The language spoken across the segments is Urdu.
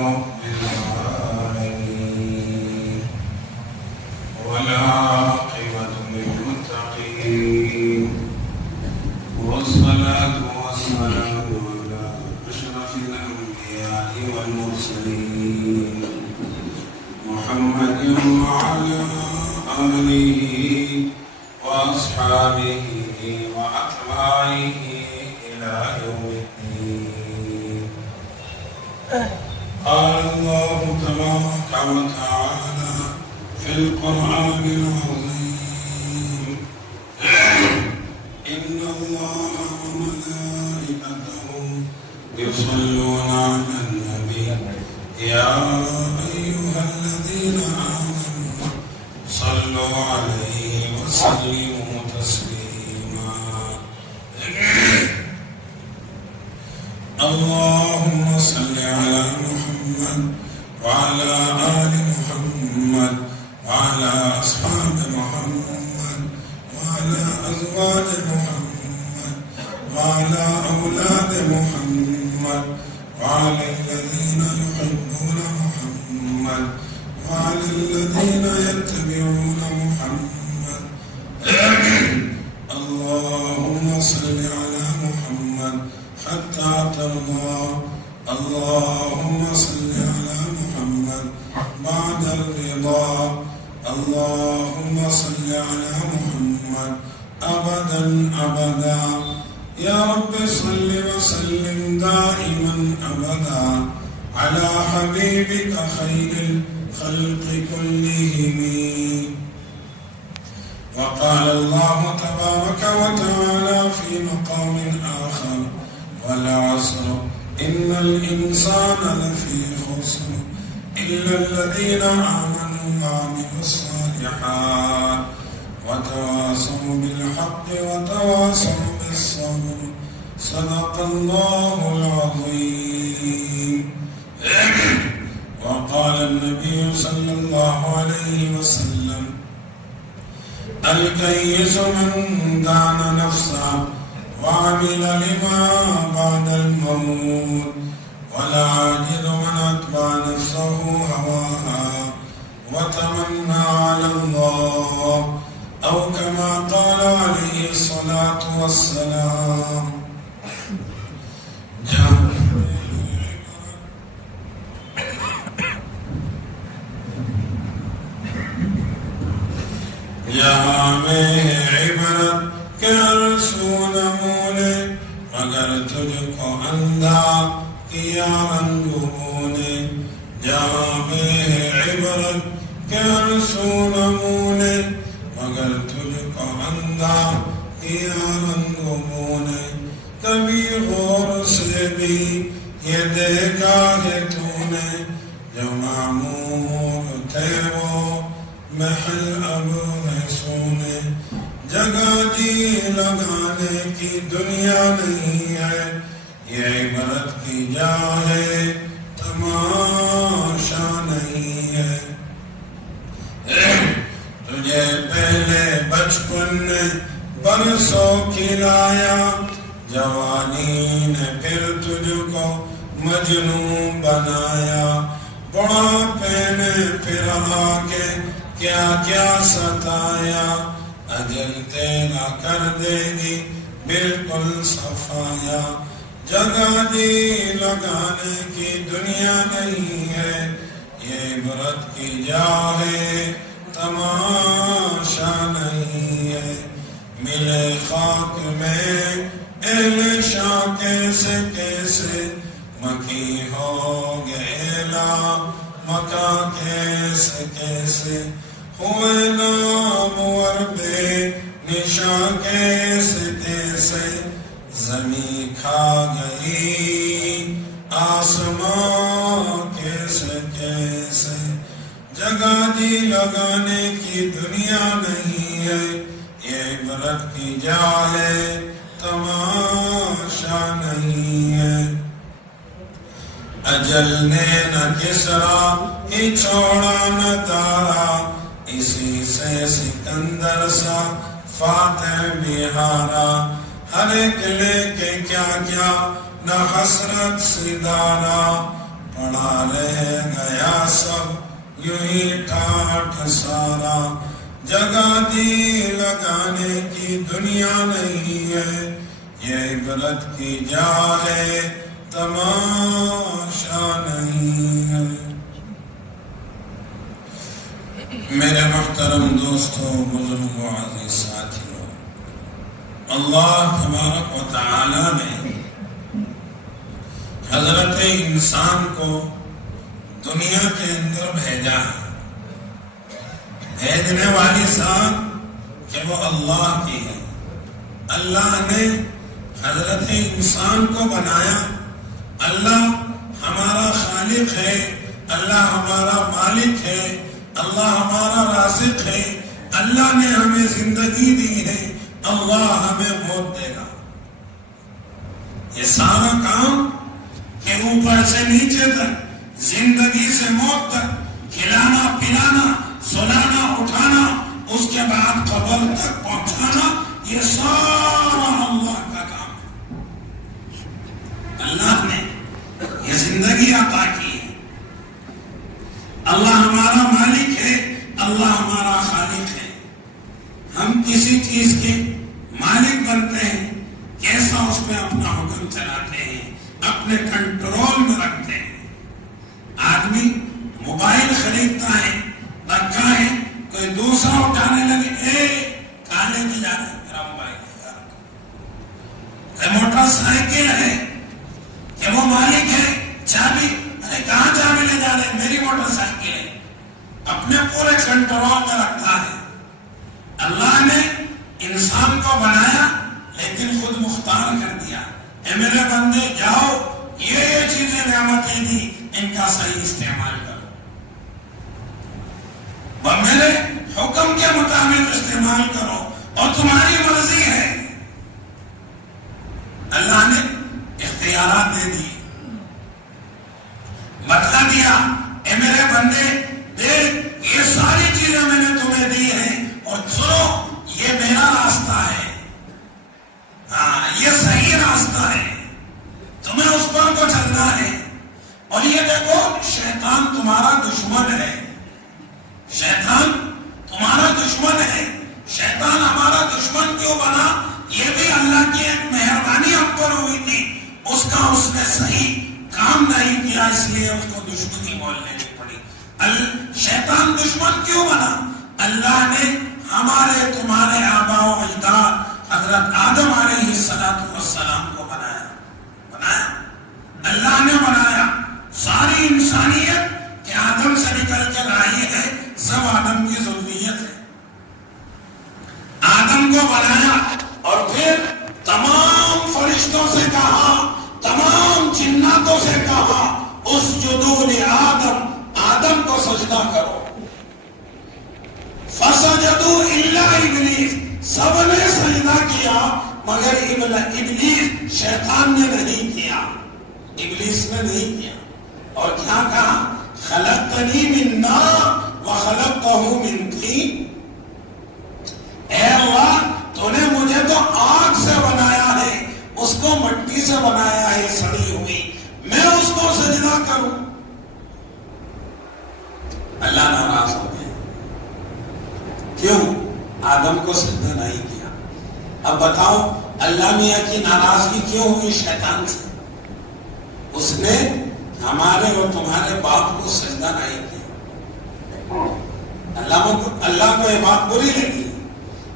رب العالمين والعاقبة للمتقين والصلاة والسلام على أشرف الأنبياء والمرسلين محمد وعلى آله وأصحابه وأتباعه إلى يوم الدين. قال الله تبارك وتعالى في القرآن العظيم: إن الله وملائكته يصلون على النبي يا أيها الذين آمنوا صلوا عليه وسلموا تسليما. اللهم صل على محمد وعلى آل محمد وعلى أصحاب محمد وعلى أزواج محمد وعلى أولاد محمد وعلى الذين يحبون محمد وعلى الذين يتبعون محمد. اللهم صل على محمد حتى ترضى. اللهم صل على محمد بعد الرضا. اللهم صل على محمد أبدا أبدا. يا رب صل وسلم دائما أبدا على حبيبك خير الخلق كلهم. وقال الله تبارك وتعالى في مقام آخر: والعصر إن الإنسان لفي خسر إلا الذين آمنوا وعملوا الصالحات وتواصوا بالحق وتواصوا بالصبر. صدق الله العظيم. وقال النبي صلى الله عليه وسلم: الكيس من دان نفسه وعمل لما بعد الموت، والعاجز من أتبع نفسه هواها وتمنى على الله، أو كما قال عليه الصلاة والسلام. یہاں میں ہے عبرت کہ عرصوں نمونے، مگر تجھ کو اندھا کیا رنگوں نے. جہاں میں ہے عبرت کہ عرصوں نمونے، مگر تجھ کو اندھا کیا رنگوں نے. کبھی غور سے بھی یہ دیکھا ہے تو نے، جو معمور تھے وہ محل اب ہے سونے. جگہ جی لگانے کی دنیا نہیں ہے، یہ عبرت کی جا ہے تماشا نہیں ہے. تجھے پہلے بچپن نے برسوں کھلایا، جوانی نے پھر تجھ کو مجنون بنایا. بڑھاپے نے پھر آ کے کیا کیا ستایا، اجل تیرا کر دے گی بالکل صفایا. جگہ جی لگانے کی دنیا نہیں ہے، یہ عبرت کی جا ہے تماشا نہیں ہے. ملے خاک میں اہل شاہ کیسے کیسے، مکی ہو گئے لا مکہ کیسے کیسے. ہوئے نامور بے نشاں کیسے کیسے، زمین کھا گئی آسمان کیسے کیسے. جگہ جی لگانے کی دنیا نہیں ہے، یہ عبرت کی جا ہے تماشا نہیں ہے. اجل نے نہ کسرا ہی چھوڑا نہ تارا، اسی سے سکندر سا فاتح بہارا. ہر ایک لے کے کیا کیا نہ حسرت سدارا، پڑا رہ گیا سب یوں ہی ٹھاٹھ سارا، جگہ دی لگانے کی دنیا نہیں ہے، یہ عبرت کی جا ہے تماشا نہیں ہے۔ میرے محترم دوستوں، بزرگوں، عزیز ساتھیوں، اللہ تبارک و تعالی نے حضرت انسان کو دنیا کے اندر بھیجا ہے۔ بھیجنے والی ذات کہ وہ اللہ کی ہے۔ اللہ نے حضرت انسان کو بنایا۔ اللہ ہمارا خالق ہے، اللہ ہمارا مالک ہے، اللہ ہمارا رازق ہے، اللہ نے ہمیں زندگی دی ہے، اللہ ہمیں موت دے گا۔ یہ سارا کام کہ اوپر سے نیچے تک، زندگی سے موت تک، کھلانا پلانا، سلانا اٹھانا، اس کے بعد قبر تک پہنچانا، یہ سارا اللہ کا کام ہے۔ اللہ نے یہ زندگی عطا کی ہے۔ اللہ ہمارا مالک ہے، اللہ ہمارا خالق ہے۔ ہم کسی چیز کے مالک بنتے ہیں، کیسا اس پہ اپنا حکم چلاتے ہیں، اپنے کنٹرول میں رکھتے ہیں۔ آدمی موبائل خریدتا ہے، رکھا ہے، کوئی دوسرا اٹھانے لگے، کالے میں جا رہے میرا موبائل ہے، کوئی موٹر سائیکل ہے کہ وہ مالک ہے، چابی، ارے کہاں چابی لے جا رہے، میری موٹر سائیکل ہے، اپنے پورے کنٹرول میں رکھتا ہے۔ اللہ نے انسان کو بنایا لیکن خود مختار کر دیا، اے میرے بندے جاؤ، یہ چیزیں نعمتیں دی، ان کا صحیح استعمال کرو، وہ میرے حکم کے مطابق استعمال کرو، اور تمہاری مرضی ہے۔ اللہ نے اختیارات دے دی، بتا دیا، اے میرے بندے دیکھ، یہ ساری چیزیں میں نے تمہیں دی ہیں، اور سنو، یہ میرا راستہ ہے، ہاں یہ صحیح راستہ ہے، تمہیں اس پر کو چلنا ہے۔ اور یہ دیکھو، شیطان تمہارا دشمن ہے، شیطان تمہارا دشمن ہے۔ شیطان ہمارا دشمن کیوں بنا؟ یہ بھی اللہ کی ایک مہربانی ہم پر ہوئی تھی، اس کا اس نے صحیح کام نہیں کیا، اس لیے اس کو دشمنی بول لینی پڑی۔ شیطان دشمن کیوں بنا؟ اللہ نے ہمارے تمہارے آباء و اجداد حضرت آدم علیہ السلام کو بنایا۔ اللہ نے بنایا، ساری انسانیت کہ آدم سے نکل کر آئی ہے، سب آدم کی ذریت ہے۔ آدم کو بنایا اور پھر تمام فرشتوں سے کہا، تمام جناتوں سے کہا، اسجدوا لآدم، آدم کو سجدہ کرو۔ فسجدوا الا ابلیس، سب نے سجدہ کیا مگر ابلیس، شیطان نے نہیں کیا، ابلیس نے نہیں کیا۔ اور کیا کہا؟ خلقتنی من نار وخلقتہ من طین، اے اللہ تو نے مجھے تو آگ سے بنایا ہے، اس کو مٹی سے بنایا ہے سڑی ہوئی، میں اس کو سجدہ کروں؟ اللہ ناراض ہو گیا، کیوں؟ آدم کو سجدہ نہیں کیا۔ اب بتاؤ اللہ میاں کی ناراضگی کیوں ہوئی شیطان سے؟ اس نے ہمارے اور تمہارے باپ کو سجدہ نہیں کیا۔ اللہ کو یہ بات بری لگی،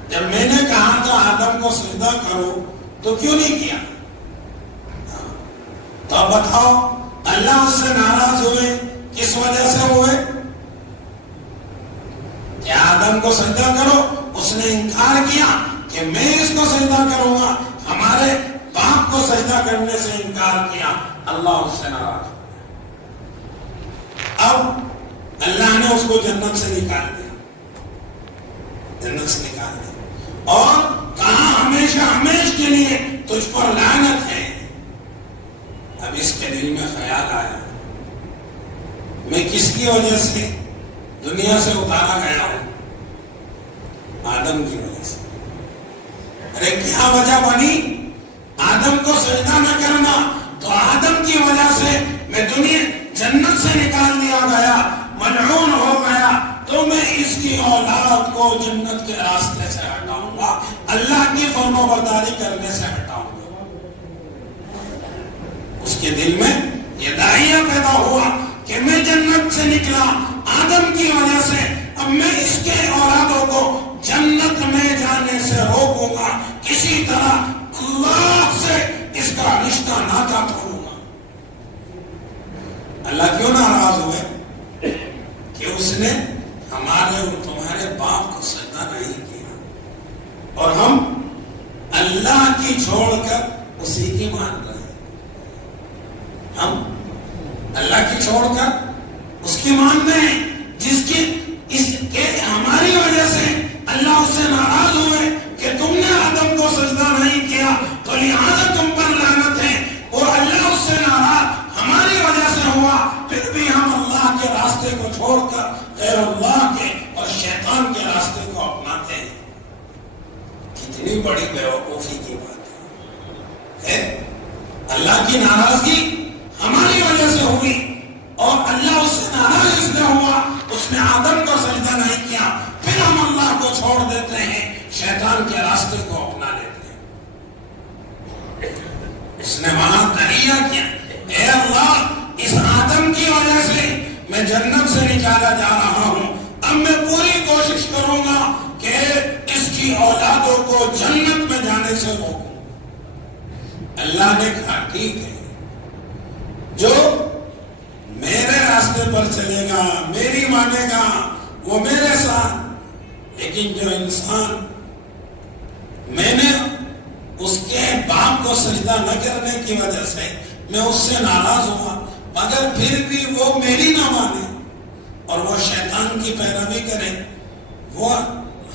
جب میں نے کہا تو آدم کو سجدہ کرو تو کیوں نہیں کیا؟ تو اب بتاؤ اللہ اس سے ناراض ہوئے کس وجہ سے ہوئے؟ کہ آدم کو سجدہ کرو، اس نے انکار کیا کہ میں اس کو سجدہ کروں گا، ہمارے باپ کو سجدہ کرنے سے انکار کیا، اللہ اس سے ناراض ہو گیا۔ اب اللہ نے اس کو جنت سے نکال دیا، جنت سے نکال دیا، اور کہا ہمیشہ ہمیشہ کے لیے تجھ پر لعنت ہے۔ اب اس کے دل میں خیال آیا، میں کس کی وجہ سے دنیا سے اتارا گیا ہوں؟ آدم کی وجہ سے۔ ارے کیا وجہ بنی؟ آدم کو سجدہ نہ کرنا، تو آدم کی وجہ سے میں جنت سے نکال دیا گیا، ملعون ہو گیا، تو میں اس کی اولاد کو جنت کے راستے سے ہٹاؤں گا، اللہ کی فرما برداری کرنے سے ہٹاؤں گا۔ اس کے دل میں یہ داعیہ پیدا ہوا کہ میں جنت سے نکلا آدم کی وجہ سے، اب میں اس کے اولادوں کو جنت میں جانے سے روکوں گا، کسی طرح اللہ سے اس کا رشتہ ناتا توڑوں گا۔ اللہ کیوں ناراض ہوئے؟ کہ اس نے ہمارے اور تمہارے باپ کو سجدہ نہیں کیا، اور ہم اللہ کی چھوڑ کر اسی کی مان رہے ہیں۔ ہم اللہ کی چھوڑ کر اس کی مان رہے ہیں، جس کی اس کے ہماری وجہ سے اللہ اس سے ناراض ہوئے کہ تم نے آدم کو سجدہ نہیں کیا تو لہذا تم پر لعنت ہے، اور اللہ اس سے ناراض ہماری وجہ سے ہوا، پھر بھی ہم اللہ کے راستے کو چھوڑ کر غیر اللہ کے اور شیطان کے راستے کو اپناتے ہیں۔ کتنی بڑی بیوقوفی کی بات ہے۔ اللہ کی ناراضگی ہماری وجہ سے ہوئی، اور اللہ اس سے ناراض اس لیے ہوا، اس نے آدم کو سجدہ نہیں کیا، پھر ہم اللہ کو چھوڑ دیتے ہیں، شیطان کے راستے کو اپنا لیتے ہیں۔ اس نے وہاں تحیہ کیا، اے اللہ اس آدم کی وجہ سے میں جنت سے نکالا جا رہا ہوں، اب میں پوری کوشش کروں گا کہ اس کی اولادوں کو جنت میں جانے سے روکوں۔ اللہ نے کہا ٹھیک ہے، جو میرے راستے پر چلے گا، میری مانے گا، وہ میرے ساتھ، لیکن جو انسان میں نے اس کے باپ کو سجدہ نہ کرنے کی وجہ سے میں اس سے ناراض ہوا، مگر پھر بھی وہ میری نہ مانے اور وہ شیطان کی پیروی کرے، وہ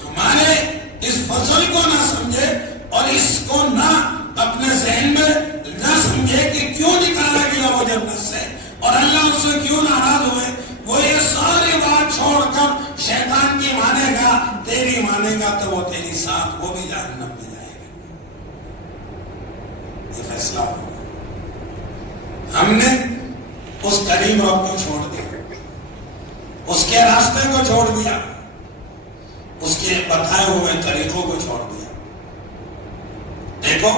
ہمارے اس فضل کو نہ سمجھے اور اس کو نہ اپنے ذہن میں نہ سمجھے کہ کیوں نکالا گیا وہ جنت سے اور اللہ اس سے کیوں ناراض ہوئے، وہ یہ ساری بات چھوڑ کر شیطان کی مانے گا، تیری مانے گا تو وہ تیری ساتھ، وہ بھی جہنم میں جائے گا۔ یہ فیصلہ ہوگا۔ ہم نے اس کریم رب کو چھوڑ دیا، اس کے راستے کو چھوڑ دیا، اس کے بتائے ہوئے طریقوں کو چھوڑ دیا۔ دیکھو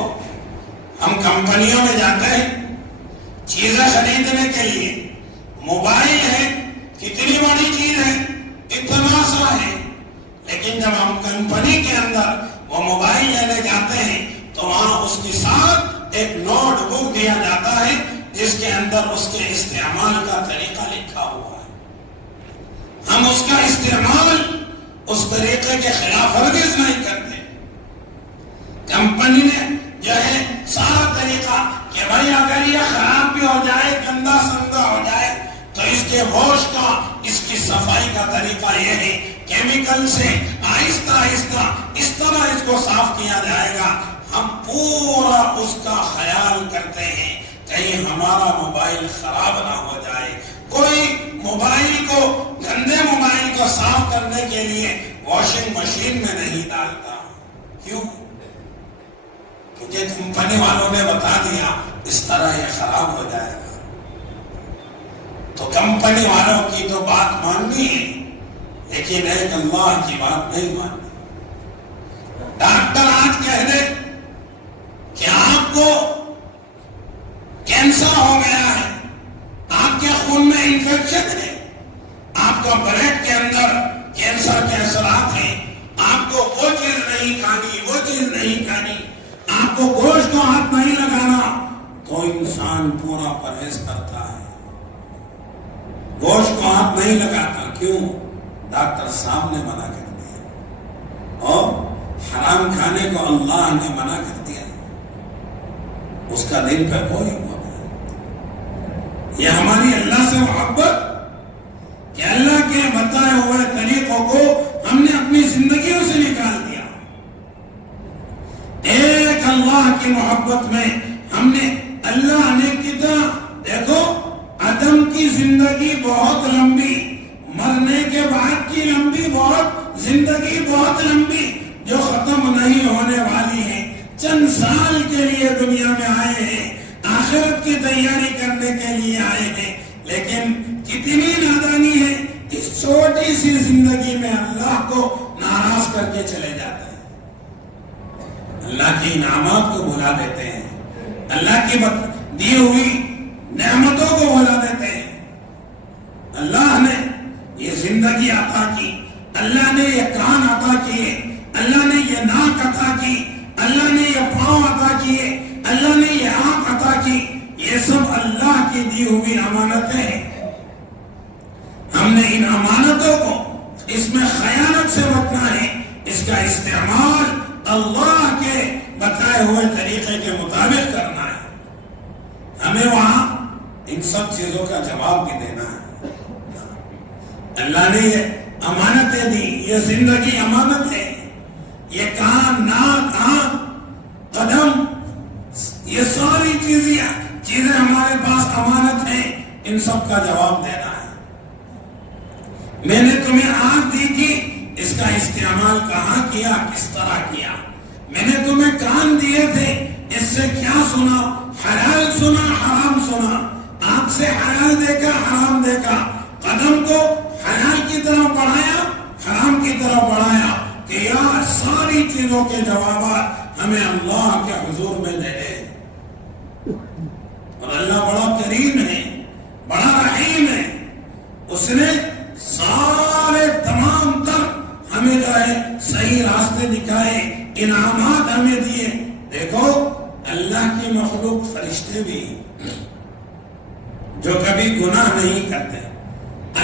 ہم کمپنیوں میں جاتے ہیں چیزیں خریدنے کے لیے، موبائل ہے، کتنی بڑی چیز ہے، اتنا سا ہے، لیکن جب ہم کمپنی کے اندر وہ موبائل لینے جاتے ہیں تو وہاں اس کے ساتھ ایک نوٹ بک دیا جاتا ہے جس کے اندر اس کے استعمال کا طریقہ لکھا ہوا ہے۔ ہم اس کا استعمال اس طریقے کے خلاف ہرگز نہیں کرتے۔ کمپنی نے جو ہے سارا طریقہ کہ بھائی اگر یہ خراب بھی ہو جائے، گندا سنگا ہو جائے تو اس کے ہوش کا، اس کی صفائی کا طریقہ یہ ہے، کیمیکل سے آہستہ آہستہ اس طرح اس کو صاف کیا جائے گا۔ ہم پورا اس کا خیال کرتے ہیں کہیں ہمارا موبائل خراب نہ ہو جائے۔ کوئی موبائل کو، گندے موبائل کو صاف کرنے کے لیے واشنگ مشین میں نہیں ڈالتا۔ کیوں؟ کیونکہ کمپنی والوں نے بتا دیا اس طرح یہ خراب ہو جائے گا۔ تو کمپنی والوں کی تو بات ماننی ہے، لیکن ایک اللہ کی بات نہیں ماننی۔ ڈاکٹر آج کہہ دے کہ آپ کو کینسر ہو گیا ہے، آپ کے خون میں انفیکشن ہے، آپ کا بلڈ کے اندر کینسر کے اثرات ہیں، آپ کو وہ چیز نہیں کھانی، وہ چیز نہیں کھانی، آپ کو گوشت کو ہاتھ نہیں لگانا، تو انسان پورا پرہیز کرتا ہے، گوشت کو ہاتھ نہیں لگاتا۔ کیوں؟ ڈاکٹر صاحب نے منع کر دیا، اور حرام کھانے کو اللہ نے منع کر دیا، اس کا دل پہ کوئی ہوا۔ یہ ہماری اللہ سے محبت کہ اللہ کے بتائے ہوئے طریقوں کو ہم نے اپنی زندگیوں سے نکال دیا۔ ایک اللہ کی محبت میں ہم نے، اللہ نے کتنا، دیکھو آدم کی زندگی بہت لمبی، مرنے کے بعد کی لمبی، بہت زندگی بہت لمبی جو ختم نہیں ہونے والی ہے۔ چند سال کے لیے دنیا میں آئے ہیں، آخرت کی تیاری کرنے کے لیے آئے ہیں، لیکن کتنی نادانی ہے، اس چھوٹی سی زندگی میں اللہ کو ناراض کر کے چلے جاتے ہیں، اللہ کی انعامات کو بھلا دیتے ہیں، اللہ کی دی ہوئی نعمتوں کو بھلا دیتے ہیں۔ اللہ نے یہ زندگی عطا کی، اللہ نے یہ کان عطا کیے، اللہ نے یہ ناک عطا کی، اللہ نے یہ پاؤں عطا کیے، اللہ نے یہ آنکھ عطا کی، یہ سب اللہ کی دی ہوئی امانتیں ہیں۔ ہم نے ان امانتوں کو اس میں خیانت سے بچنا ہے، اس کا استعمال اللہ کے بتائے ہوئے طریقے کے مطابق کرنا ہے۔ ہمیں وہاں ان سب چیزوں کا جواب بھی دینا ہے۔ اللہ نے یہ امانتیں دی، یہ زندگی امانت ہے، یہ کان، ناک، آنکھ، قدم، یہ ساری چیزیں ہمارے پاس امانت ہیں، ان سب کا جواب دینا ہے۔ میں نے تمہیں آنکھ دی تھی، اس کا استعمال کہاں کیا، کس طرح کیا؟ میں نے تمہیں کان دیے تھے، اس سے کیا سنا؟ حلال سنا، حرام سنا؟ آنکھ سے حلال دیکھا، حرام دیکھا؟ قدم کو حلال کی طرف بڑھایا، حرام کی طرف بڑھایا؟ کہ یار ساری چیزوں کے جوابات ہمیں اللہ کے حضور میں دے دے۔ اور اللہ بڑا کریم ہے، بڑا رحیم ہے، اس نے سارے تمام تر ہمیں جو ہے صحیح راستے دکھائے، انعامات ہمیں دیے۔ دیکھو اللہ کی مخلوق فرشتے بھی جو کبھی گناہ نہیں کرتے،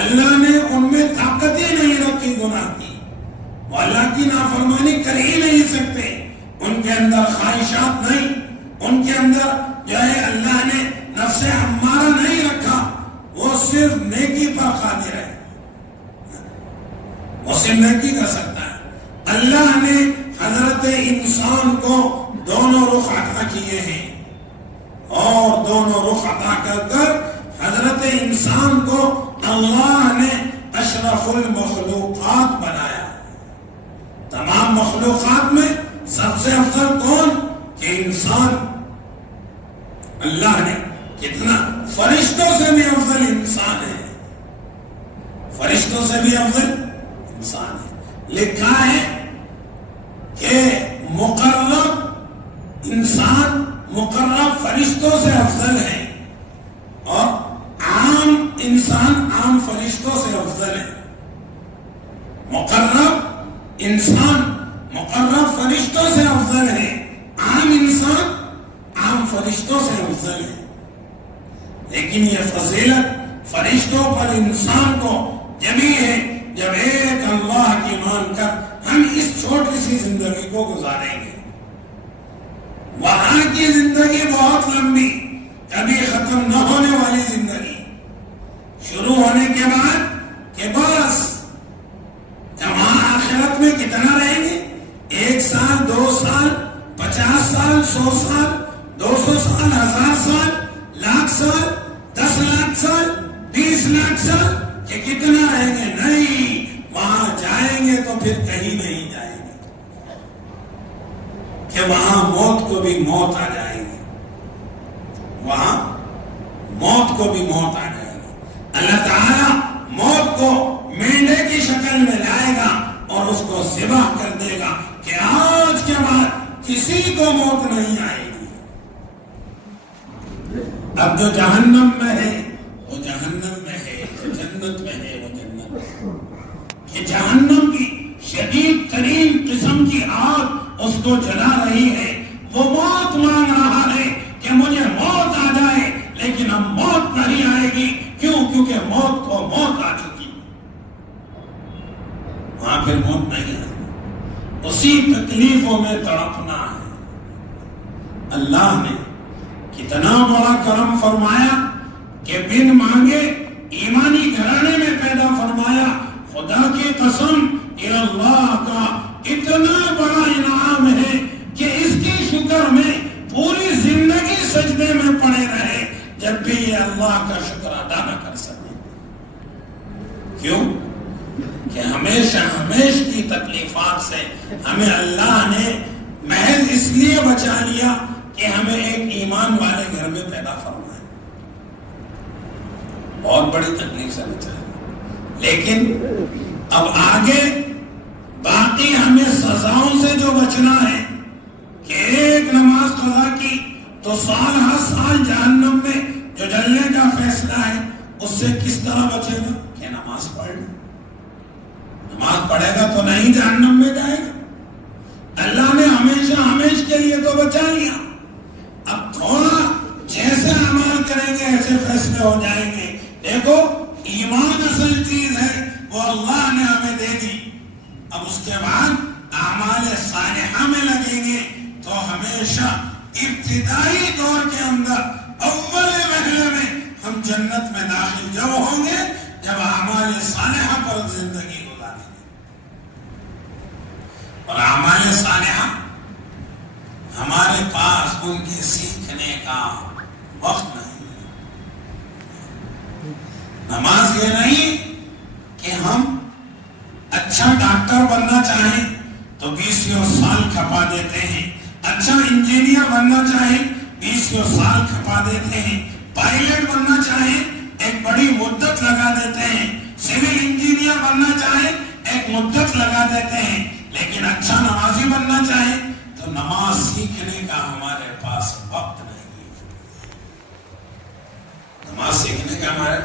اللہ نے ان میں طاقت ہی نہیں رکھی گناہ کی، وہ اللہ کی نافرمانی کر ہی نہیں سکتے، ان کے اندر خواہشات نہیں، ان کے اندر جو ہے اللہ نے نفس امارہ نہیں رکھا، وہ صرف نیکی پر قادر ہے، وہ صرف نیکی کر سکتا ہے۔ اللہ نے حضرت انسان کو دونوں رخ عطا کیے ہیں، اور دونوں رخ عطا کر حضرت انسان کو اللہ نے اشرف المخلوقات بنایا۔ تمام مخلوقات میں سب سے افضل کون؟ کہ انسان۔ اللہ نے کتنا فرشتوں سے بھی افضل انسان ہے، فرشتوں سے بھی افضل انسان ہے۔ لکھا ہے کہ مقرب انسان مقرب فرشتوں سے افضل ہے، اور عام انسان عام فرشتوں سے افضل ہے۔ مقرب انسان مقرب فرشتوں سے افضل ہے، عام انسان عام فرشتوں سے افضل ہے۔ لیکن یہ فضیلت فرشتوں پر انسان کو جبھی ہے جب ایک اللہ کی مان کر ہم اس چھوٹی سی زندگی کو گزاریں گے۔ وہاں کی زندگی بہت لمبی، کبھی ختم نہ ہونے والی زندگی، شروع ہونے کے بعد کہ بس وہاں آخرت میں کتنا رہیں گے؟ 1 سال، 2 سال، 50 سال، 100 سال، 200 سال، 1000 سال، لاکھ سال، 10 لاکھ سال، 20 لاکھ سال، کہ کتنا رہیں گے؟ نہیں، وہاں جائیں گے تو پھر کہیں نہیں جائیں گے، کہ وہاں موت کو بھی موت آ جائے گی، وہاں موت کو بھی موت آ جائے گی۔ اللہ تعالیٰ موت کو مینڈے کی شکل میں لائے گا اور اس کو ذبح کر دے گا کہ آج کے بعد کسی کو موت نہیں آئے گی۔ اب جو جہنم میں ہے وہ جہنم میں ہے، جو جنت میں ہے وہ جنت میں ہے۔ کہ جہنم کی شدید ترین قسم کی آگ اس کو جلا رہی ہے، وہ موت مانگ رہا ہے کہ مجھے موت آ جائے، لیکن اب موت نہیں آئے گی۔ کیوں؟ کیونکہ موت کو موت آ چکی، وہاں پھر موت نہیں آئے گی، اسی تکلیفوں میں تڑپنا ہے۔ اللہ نے کتنا بڑا کرم فرمایا کہ بن مانگے ایمانی گھرانے میں پیدا فرمایا۔ خدا کی قسم اللہ کا اتنا بڑا انعام ہے کہ اس کی شکر میں پوری زندگی سجدے میں پڑے رہے جب بھی یہ اللہ کا شکر ادا نہ کر سکے۔ کیوں؟ کہ ہمیشہ کی تکلیفات سے ہمیں اللہ نے محض اس لیے بچا لیا کہ ہمیں ایک ایمان والے گھر میں پیدا فرمایا، بہت بڑی تکلیف سے بچائے. لیکن اب آگے باقی ہمیں سزاؤں سے جو بچنا ہے کہ ایک نماز قضا کی تو سال ہر سال جہنم میں جو جلنے کا فیصلہ ہے اس سے کس طرح بچے گا کہ نماز پڑھ لے. نماز پڑھے گا تو نہیں جہنم میں جائے گا. اللہ نے ہمیشہ ہمیشہ کے لیے تو بچا لیا. اب تھوڑا جیسے عمل کریں گے ایسے فیصلے ہو جائیں گے. دیکھو ایمان اصل چیز ہے وہ اللہ نے ہمیں دے دی. اب اس کے بعد اعمال صالحہ میں لگیں گے تو ہمیشہ ابتدائی دور کے اندر اول مرحلے میں ہم جنت میں داخل جب ہوں گے جب اعمال صالحہ پر زندگی گزاریں گے. اور اعمال صالحہ ہمارے پاس ان کے سیکھنے کا وقت نہیں. نماز یہ نہیں کہ ہم اچھا ڈاکٹر بننا چاہیں تو 20 سال کھپا دیتے ہیں. اچھا انجینئر بننا چاہیں 20 سال کھپا دیتے ہیں. پائلٹ بننا چاہیں ایک بڑی مدت لگا دیتے ہیں. سول انجینئر بننا چاہیں ایک مدت لگا دیتے ہیں. لیکن اچھا نمازی بننا چاہیں تو نماز سیکھنے کا ہمارے پاس وقت نہیں ہے. نماز سیکھنے کا ہمارے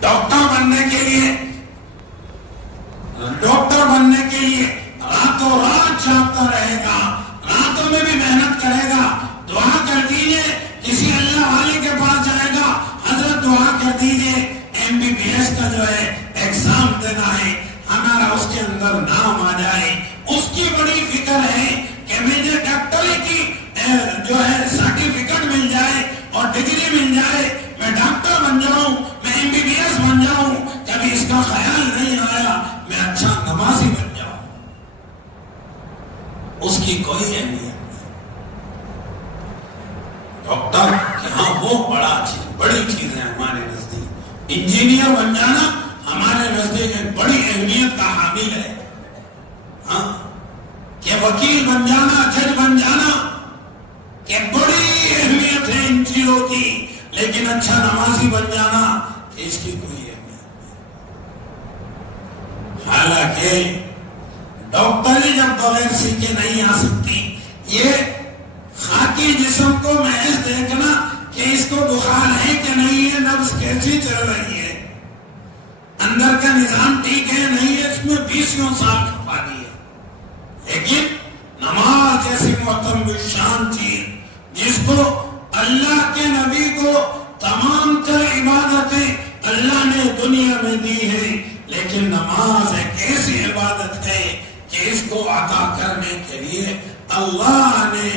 ڈاکٹر بننے کے لیے راتوں رات جاگتا رہے گا, راتوں میں بھی محنت کرے گا. دعا کر دیجئے کسی اللہ والے کے پاس جائے گا, حضرت دعا کر دیجئے MBBS کا جو ہے ایگزام دینا ہے, ہمارا اس کے اندر نام آ جائے. اس کی بڑی فکر ہے کہ مجھے ڈاکٹری کی جو ہے سرٹیفکیٹ مل جائے اور ڈگری مل جائے, میں ڈاکٹر بن جاؤں, میں MBBS بن جاؤں. کبھی اس کا خیال نہیں آیا میں اچھا نمازی بن جاؤں. اس کی کوئی اہمیت نہیں. ڈاکٹر کہ ہاں وہ بڑی چیز ہے ہمارے نزدیک. انجینئر بن جانا ہمارے نزدیک ایک بڑی اہمیت کا حامل ہے. ہاں کہ وکیل بن جانا, جج بن جانا کہ بڑی اہمیت ہے ان چیزوں کی. لیکن اچھا نمازی بن جانا کہ اس کی کوئی اہمیت نہیں. حالانکہ ڈاکٹری جب بغیر سیکھے نہیں آ سکتی. یہ خاکی جسم کو محض دیکھنا کہ اس کو بخار ہے کہ نہیں ہے, نبض کیسی چل رہی ہے, اندر کا نظام ٹھیک ہے نہیں ہے, اس میں 20 سال کھپا دی ہے. لیکن نماز جیسی محترم شان چیز جس کو اللہ کے نبی کو تمام تر عبادتیں اللہ نے دنیا میں دی ہیں, لیکن نماز ایک ایسی عبادت ہے کہ اس کو عطا کرنے کے لیے اللہ نے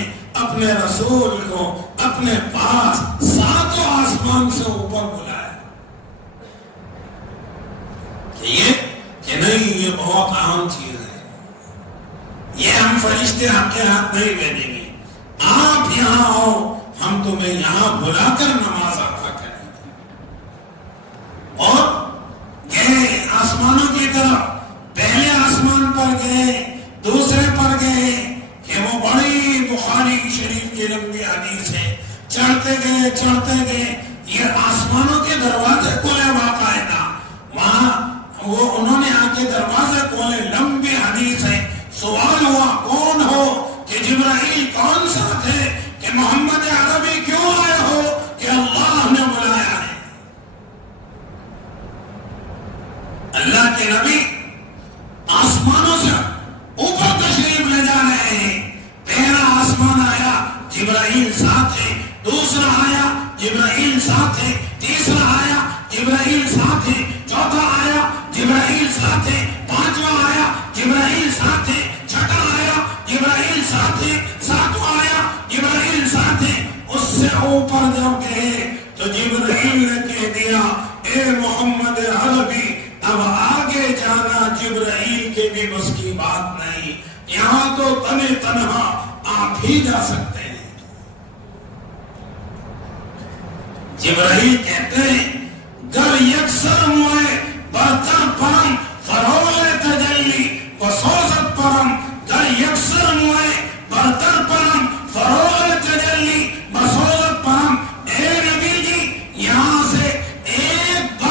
اپنے رسول کو اپنے پاس 7 آسمان سے اوپر بلایا. کہ نہیں یہ بہت اہم چیز ہے, یہ ہم فرشتے آپ کے ہاتھ نہیں بھیجیں گے, آپ یہاں آؤ, ہم تمہیں یہاں بلا کر نماز ادا کریں گے. اور گئے آسمانوں کی طرف, پہلے آسمان پر گئے, دوسرے پر گئے کہ وہ بڑی بخاری شریف کی لمبی حدیث ہے. چڑھتے گئے یہ آسمانوں کے دروازے کھولے باقاعدہ. وہاں وہ انہوں نے آ کے دروازے کھولے, لمبی حدیث ہے. سوال ہوا کون ہو, کہ جبرائیل. کون سا تھے, کہ محمد عربی. کیوں آئے ہو, کہ اللہ نے بلایا ہے. اللہ کے نبی آسمانوں سے اوپر تشریف لے جا رہے ہیں. پہلا آسمان آیا, جبرائیل ساتھ ہے. دوسرا آیا, جبرائیل ساتھ ہے. تیسرا آیا, جبرائیل ساتھ ہے. چوتھا آیا, جبرائیل ساتھ ہے. پانچواں آیا, جبرائیل ساتھ ہے. چھٹا آیا, جبرائیل ساتھ ہے. ساتواں آیا, جبرائیل ساتھ ہے. اس سے اوپر جب گئے تو جبرائیل نے کہہ دیا اے محمد عربی اب آگے جانا جبرائیل کے بھی بس کی بات نہیں, یہاں تو تنہا آپ ہی جا سکتے ہیں. جبرائیل کہتے ہیں گر یکسر موئے برتر پرم فرول تجلی و سوزت پرم. گر یکسر موئے برتر پرم فرول تجلی و سوزت پرم. اے نبی جی یہاں سے ایک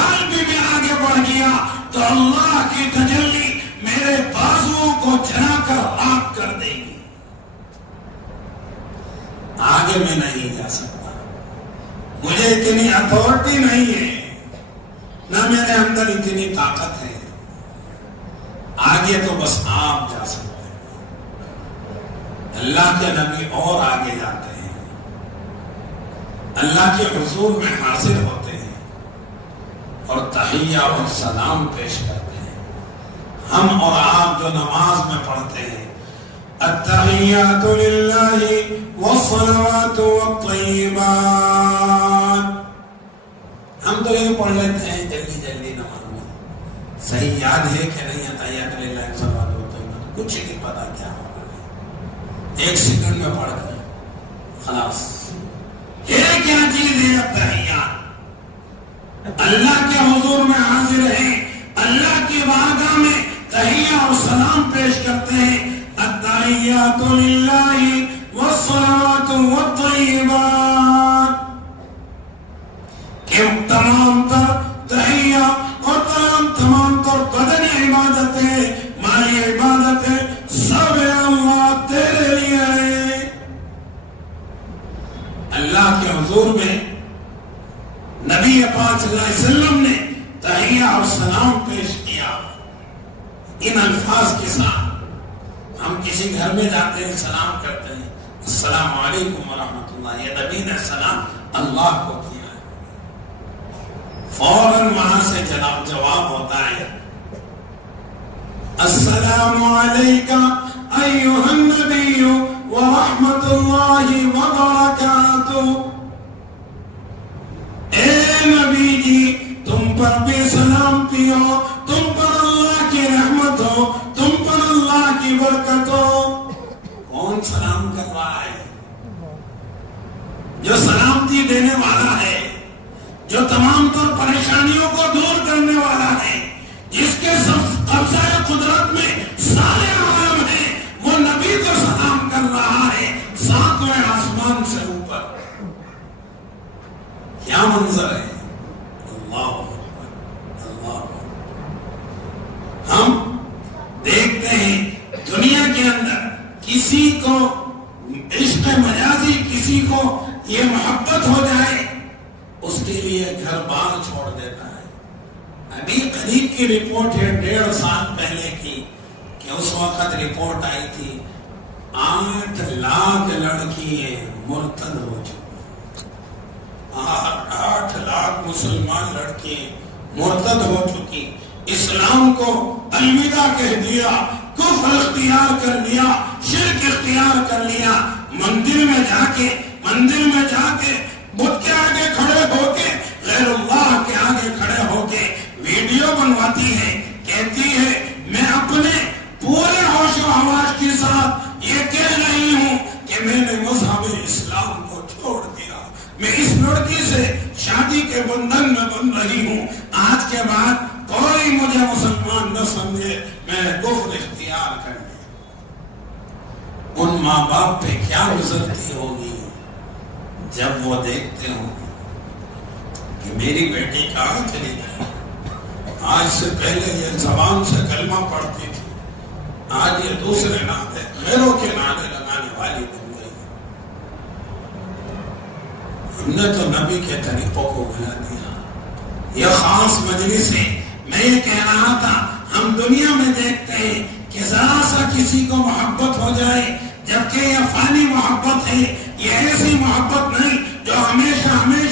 اللہ کی تجلی میرے بازوؤں کو جلا کر راکھ کر دے گی. آگے میں نہیں جا سکتا, مجھے اتنی اتھارٹی نہیں ہے, نہ میرے اندر اتنی طاقت ہے. آگے تو بس آپ جا سکتے ہیں. اللہ کے نبی اور آگے جاتے ہیں, اللہ کے حضور میں حاضر ہوتے ہیں اور تحیہ اور سلام پیش کرتے ہیں. ہم اور آپ جو نماز میں پڑھتے ہیں, التحیات للہ والصلوات والطیبات, ہم تو یہ پڑھ لیتے ہیں جلدی جلدی نماز میں. صحیح یاد ہے کہ نہیں التحیات للہ والصلوات والطیبات؟ کچھ نہیں پتا کیا ہوگا, 1 سیکنڈ میں پڑھ کر خلاص. یہ کیا چیز ہے التحیات؟ اللہ کے حضور میں حاضر ہیں, اللہ کی بارگاہ میں تحیہ اور سلام پیش کرتے ہیں. التحیات للہ والصلوات والطیبات, کہ تمام تر تحیہ اور تمام تر بدنی عبادتیں, مالی عبادتیں سب اللہ تیرے لیے ہے. اللہ کے حضور میں نبی پاک صلی اللہ علیہ وسلم نے تحیہ اور سلام پیش کیا ان الفاظ کے ساتھ. ہم کسی گھر میں جاتے ہیں, سلام کرتے ہیں, السلام علیکم ورحمۃ اللہ, یہ نبی نے سلام اللہ کو کیا ہے. فوراً وہاں سے جواب ہوتا ہے, السلام علیکم ایھا النبی ورحمۃ اللہ وبرکاتہ. اے نبی جی, تم پر بھی سلامتی ہو, تم پر اللہ کی رحمت ہو, تم پر اللہ کی برکت ہو. کون سلام کر رہا ہے؟ جو سلامتی دینے والا ہے, جو تمام تر پریشانیوں کو دور کرنے والا ہے, جس کے قبضہ قدرت میں سارے عالم ہیں, وہ نبی کو سلام کر رہا ہے 7ویں آسمان سے اوپر. کیا منظر ہے؟ اللہ اکبر, اللہ اکبر. ہم دیکھتے ہیں دنیا کے اندر کسی کو عشق مجازی, کسی کو یہ محبت ہو جائے, اس کے لیے گھر بار چھوڑ دیتا ہے. ابھی قریب کی رپورٹ ہے 1.5 سال پہلے کی, کہ اس وقت رپورٹ آئی تھی 8 لاکھ لڑکیاں مرتد ہو چکی. 8 لاکھ مسلمان لڑکیاں مرتد ہو چکی, اسلام کو الوداع کہہ دیا, کفر اختیار کر لیا, شرک اختیار کر لیا. مندر میں جا کے بت کے آگے کھڑے ہو کے, غیر اللہ کے آگے کھڑے ہو کے ویڈیو بنواتی ہے, کہتی ہے میں اپنے پورے ہوش و حواس کے ساتھ یہ کہہ رہی ہوں کہ میں نے مذہب اسلام کو چھوڑ دیا, میں اس لڑکی سے شادی کے بندھن میں بن رہی ہوں, آج کے بعد کوئی مجھے مسلمان نہ سمجھے, میں نے کفر اختیار کر لیا. ان ماں باپ پہ کیا گزرتی ہوگی جب وہ دیکھتے ہوں کہ میری بیٹی کہاں چلی گئی. آج سے پہلے یہ زبان سے کلمہ پڑھتی تھی, آج یہ دوسرے نعرے, غیروں کے نعرے لگانے والی بن گئی. ہم نے تو نبی کے طریقوں کو بھلا دیا. یہ خاص مجلس ہے, میں یہ کہہ رہا تھا, ہم دنیا میں دیکھتے ہیں کہ ذرا سا کسی کو محبت ہو جائے, جبکہ یہ فانی محبت ہے, یہ ایسی محبت نہیں جو ہمیشہ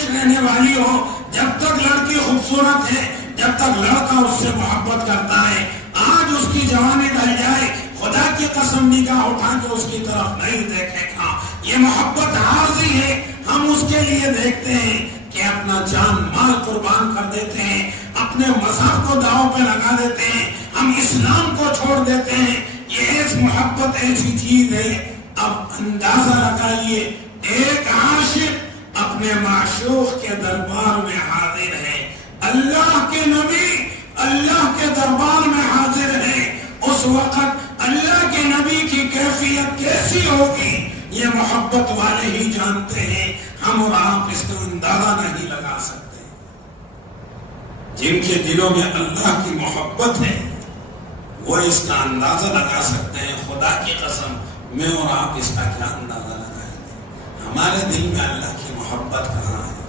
رہنے والی ہو. جب تک لڑکی خوبصورت ہے, جب تک لڑکا اس سے محبت کرتا ہے, آج اس کی جوانی ڈل جائے, خدا کی قسم نگاہ اٹھا کے اس کی طرف نہیں دیکھے گا. یہ محبت عارضی ہے. ہم اس کے لیے دیکھتے ہیں کہ اپنا جان مال قربان کر دیتے ہیں, اپنے مذہب کو داؤ پہ لگا دیتے ہیں, ہم اسلام کو چھوڑ دیتے ہیں. یہ محبت ایسی چیز ہے. اب اندازہ لگائیے, ایک عاشق اپنے معشوق کے دربار میں حاضر ہے, اللہ کے نبی اللہ کے دربار میں حاضر ہے. اس وقت اللہ کے نبی کی کیفیت کیسی ہوگی یہ محبت والے ہی جانتے ہیں, ہم اور آپ اس کا اندازہ نہیں لگا سکتے. جن کے دلوں میں اللہ کی محبت ہے وہ اس کا اندازہ لگا سکتے ہیں. خدا کی قسم میں اور آپ اس کا کیا اندازہ لگائیں گے؟ ہمارے دل میں اللہ کی محبت کہاں ہے؟